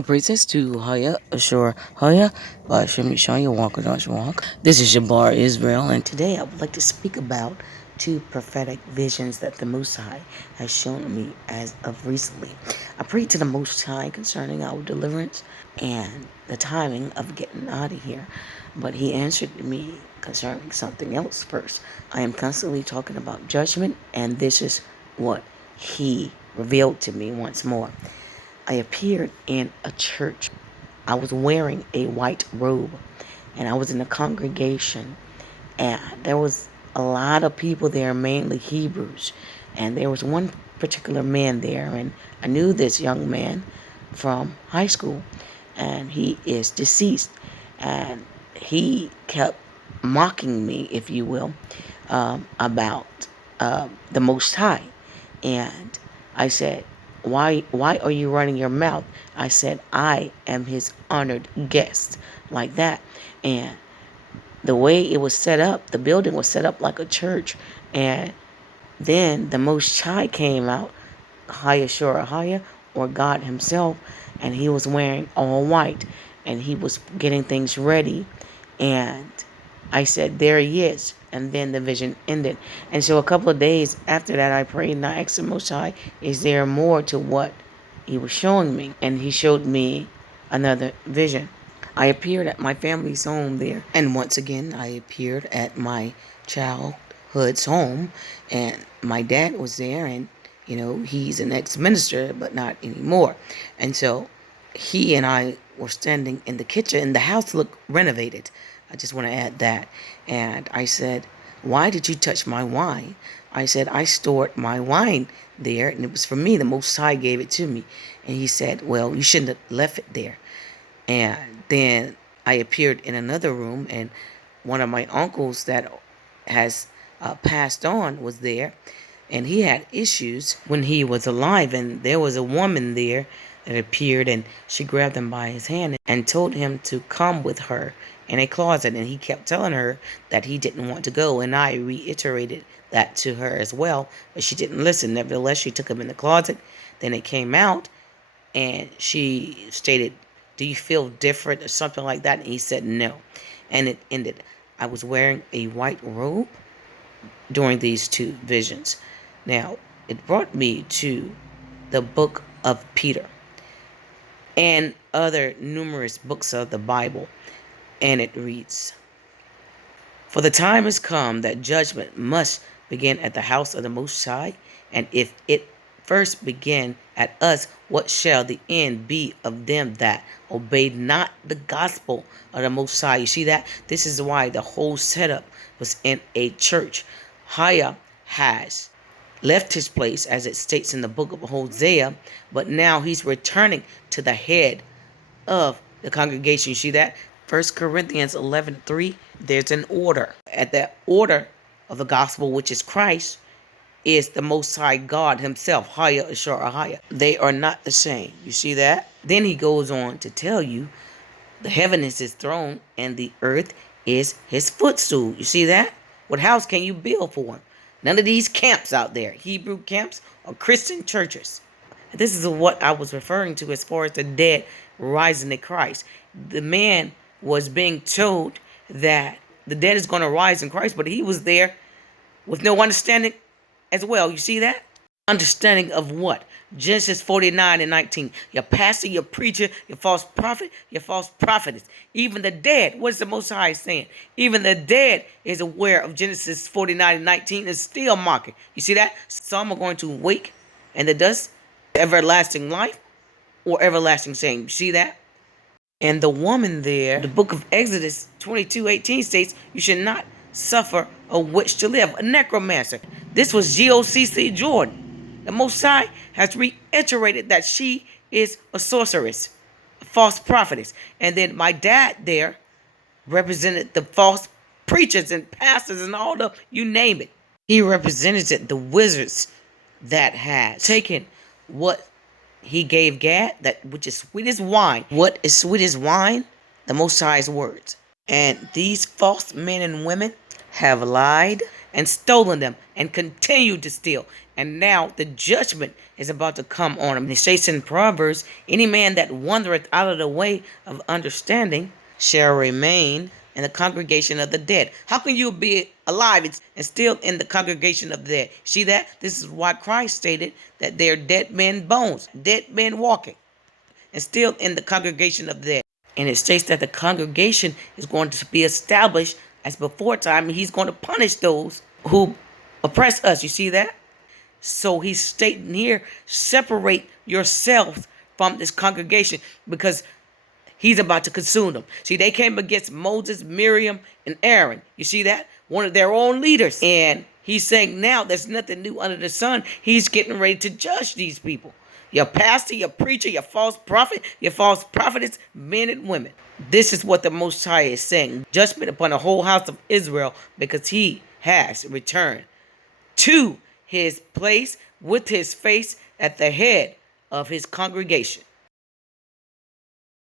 All praises to Hayah, Ashura Hayah, by Shemi Shaya Walker Walk. This is Shabar Israel, and today I would like to speak about two prophetic visions that the Most High has shown me as of recently. I prayed to the Most High concerning our deliverance and the timing of getting out of here, but He answered me concerning something else first. I am constantly talking about judgment, and this is what He revealed to me once more. I appeared in a church. I was wearing a white robe, and I was in a congregation, and there was a lot of people there, mainly Hebrews, and there was one particular man there, and I knew this young man from high school, and he is deceased, and he kept mocking me, if you will, about the Most High. And I said, why are you running your mouth? I said, I am his honored guest, like that. And the way it was set up, the building was set up like a church. And then the Most High came out, Hayah, or God himself, and he was wearing all white, and he was getting things ready. And I said, there he is. And then the vision ended. And so a couple of days after that, I prayed and I asked the Most High, is there more to what he was showing me? And he showed me another vision. I appeared at my family's home there. And once again, I appeared at my childhood's home. And my dad was there. And, you know, he's an ex-minister, but not anymore. And so he and I were standing in the kitchen, and the house looked renovated. I just want to add that. And I said, why did you touch my wine? I said, I stored my wine there, and it was for me. The Most High gave it to me. And he said, well, you shouldn't have left it there. And then I appeared in another room, and one of my uncles that has passed on was there. And he had issues when he was alive, and there was a woman there that appeared, and she grabbed him by his hand and told him to come with her in a closet, and he kept telling her that he didn't want to go, and I reiterated that to her as well, but she didn't listen. Nevertheless, she took him in the closet. Then it came out, and she stated, do you feel different or something like that? And he said no, and it ended. I was wearing a white robe during these two visions. Now, it brought me to the book of Peter and other numerous books of the Bible. And it reads, for the time has come that judgment must begin at the house of the Most High. And if it first begin at us, what shall the end be of them that obeyed not the gospel of the Most High? You see that? This is why the whole setup was in a church. Hayah has left his place, as it states in the book of Hosea, but now he's returning to the head of the congregation. You see that? 1 Corinthians 11:3, there's an order. At that order of the gospel, which is Christ, is the Most High God himself, Hayah, Ashura Hayah. They are not the same. You see that? Then he goes on to tell you, the heaven is his throne, and the earth is his footstool. You see that? What house can you build for him? None of these camps out there, Hebrew camps or Christian churches. This is what I was referring to as far as the dead rising to Christ. The man was being told that the dead is going to rise in Christ, but he was there with no understanding as well. You see that? Understanding of what? Genesis 49:19. Your pastor, your preacher, your false prophet, your false prophetess. Even the dead, what is the Most High saying? Even the dead is aware of Genesis 49:19 and still mocking. You see that? Some are going to wake in the dust, everlasting life, or everlasting shame. You see that? And the woman there, the book of Exodus 22:18 states, you should not suffer a witch to live, a necromancer. This was GOCC Jordan. The Most High has reiterated that she is a sorceress, a false prophetess. And then my dad there represented the false preachers and pastors and all the, you name it. He represented the wizards that had taken what he gave Gad, that which is sweet as wine. What is sweet as wine? The Most High's words. And these false men and women have lied and stolen them and continue to steal. And now the judgment is about to come on him. It states in Proverbs, any man that wandereth out of the way of understanding shall remain in the congregation of the dead. How can you be alive and still in the congregation of the dead? See that? This is why Christ stated that they're dead men bones, dead men walking, and still in the congregation of the dead. And it states that the congregation is going to be established as before time, and he's going to punish those who oppress us. You see that? So he's stating here, separate yourself from this congregation because he's about to consume them. See, they came against Moses, Miriam, and Aaron. You see that? One of their own leaders. And he's saying now there's nothing new under the sun. He's getting ready to judge these people. Your pastor, your preacher, your false prophet, your false prophetess, men and women. This is what the Most High is saying. Judgment upon the whole house of Israel because he has returned to his place with his face at the head of his congregation.